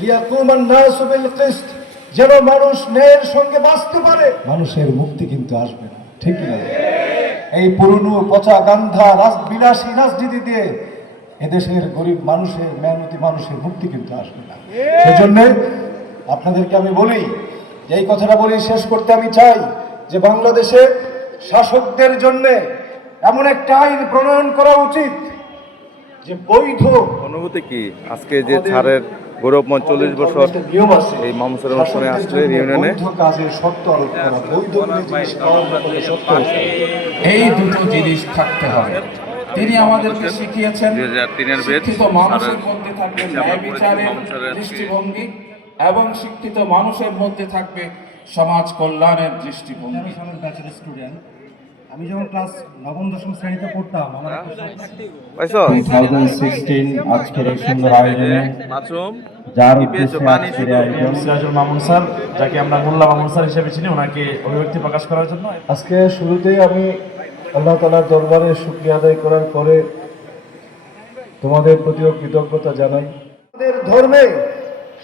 লিয়াকুমান নাসু বিল কিসত, যেন মানুষ ন্যায়ের সঙ্গে বাঁচতে পারে। মানুষের মুক্তি কিন্তু আসবে না, ঠিক না? এই পুরনো পচা গান্ধা বিলাসী রাজনীতি দিয়ে এদেশের গরিব মানুষের, মেহনতি মানুষের মুক্তি কিন্তু আসবে না। সেজন্য আপনাদেরকে আমি বলি, এই কথাটা বলে শেষ করতে আমি চাই যে বাংলাদেশে শাসকদের জন্য এমন একটা আইন প্রণয়ন করা উচিত যে বৈধ। অনুভূতি কি আজকে যে ছাড়ের গৌরব 40 বছর এই মামুসের অনুষ্ঠানে আসলে ইউনিয়নে কাজের শর্ত আরোপ করা, বৈধ এই দুটো জিনিস থাকতে হবে। তিনি আমাদেরকে শিখিয়েছেন 2003-এর বেদ, শিক্ষিত মানুষের মধ্যে থাকবে ন্যায় বিচারের দৃষ্টিভঙ্গি এবং শিক্ষিত মানুষের মধ্যে থাকবে সমাজ কল্যাণের দৃষ্টিভঙ্গি। আমি যখন ক্লাস নবম দশম শ্রেণীতে পড়তাম, আমার 2016 আজকের এই সুন্দর আয়োজনে যার উদ্দেশ্যে আজকের আয়োজন, সিরাজুল মামুন স্যার, যাকে আমরা মোল্লা মামুন স্যার হিসেবে চিনি, ওনাকে অভিব্যক্তি প্রকাশ করার জন্য আজকে শুরুতেই আমি আল্লাহ তাআলার দরবারে শুকরিয়া আদায় করার পরে তোমাদের প্রতিও কৃতজ্ঞতা জানাই। আমাদের ধর্মে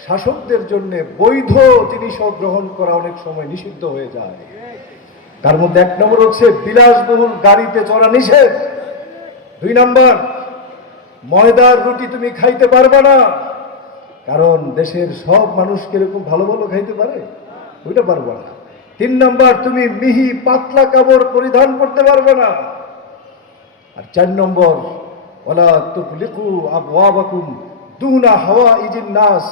শাসকদের জন্য বৈধ জিনিসও গ্রহণ করা অনেক সময় নিষিদ্ধ হয়ে যায়। তার মধ্যে 1 নম্বর হচ্ছে বিলাসবহুল গাড়িতে চড়া নিষেধ। 2 নম্বর, ময়দার রুটি তুমি খাইতে পারবে না, কারণ দেশের সব মানুষ কিরকম ভালো ভালো খাইতে পারে, ওইটা পারবে না। 3 নম্বর, তুমি মিহি পাতলা কাপড় পরিধান করতে পারবে না। আর 4 নম্বর, ওয়ালা তুফলিকু আবওয়াবাকুম দুনা হাওয়াইজিন নাস,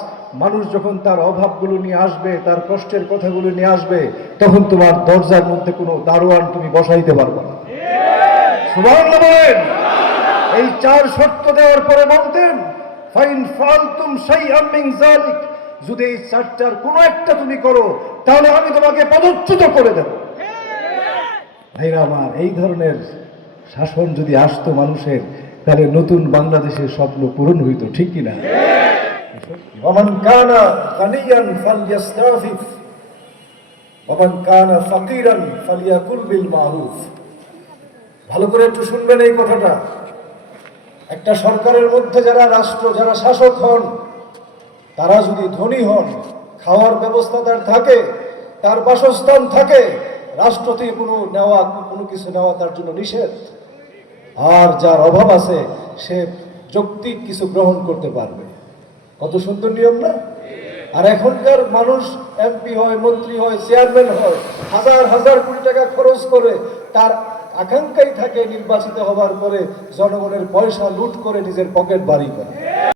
মানুষ যখন তার অভাবগুলো নিয়ে আসবে, তার কষ্টের কথাগুলো নিয়ে আসবে, তখন তোমার দরজার মধ্যে কোনো দারোয়ান তুমি বসাইতে পারবে না। সুবহানাল্লাহ বলেন। এই 4 শর্ত দেওয়ার পরে বলতেন, ফাইন ফালতুম শাইআম মিন যালিক, যদি এই 4টার কোনো একটা তুমি করো তাহলে আমি তোমাকে পদচ্যুত করে দেব। ভাইরা আমার, এই ধরনের শাসন যদি আসতো মানুষের, তাহলে নতুন বাংলাদেশের স্বপ্ন পূরণ হইত, ঠিক কিনা? ওমান কানা গানিয়ান ফালইস্তাফিফ ওমান কানা ফাকিরান ফালিয়াকুল বিল মারুফ। ভালো করে একটু শুনবেন এই কথাটা। একটা সরকারের মধ্যে যারা রাষ্ট্র, যারা শাসক হন, তারা যদি ধনী হন, খাওয়ার ব্যবস্থা তার থাকে, তার বাসস্থান থাকে, রাষ্ট্র থেকে কোনো কিছু নেওয়া তার জন্য নিষেধ। আর যার অভাব আছে সে যৌক্তিক কিছু গ্রহণ করতে পারবে। কত সুন্দর নিয়ম না? আর এখনকার মানুষ এমপি হয়, মন্ত্রী হয়, চেয়ারম্যান হয়, হাজার হাজার কোটি টাকা খরচ করে, তার আকাঙ্ক্ষাই থাকে নির্বাচিত হবার পরে জনগণের পয়সা লুট করে নিজের পকেট ভারী করে।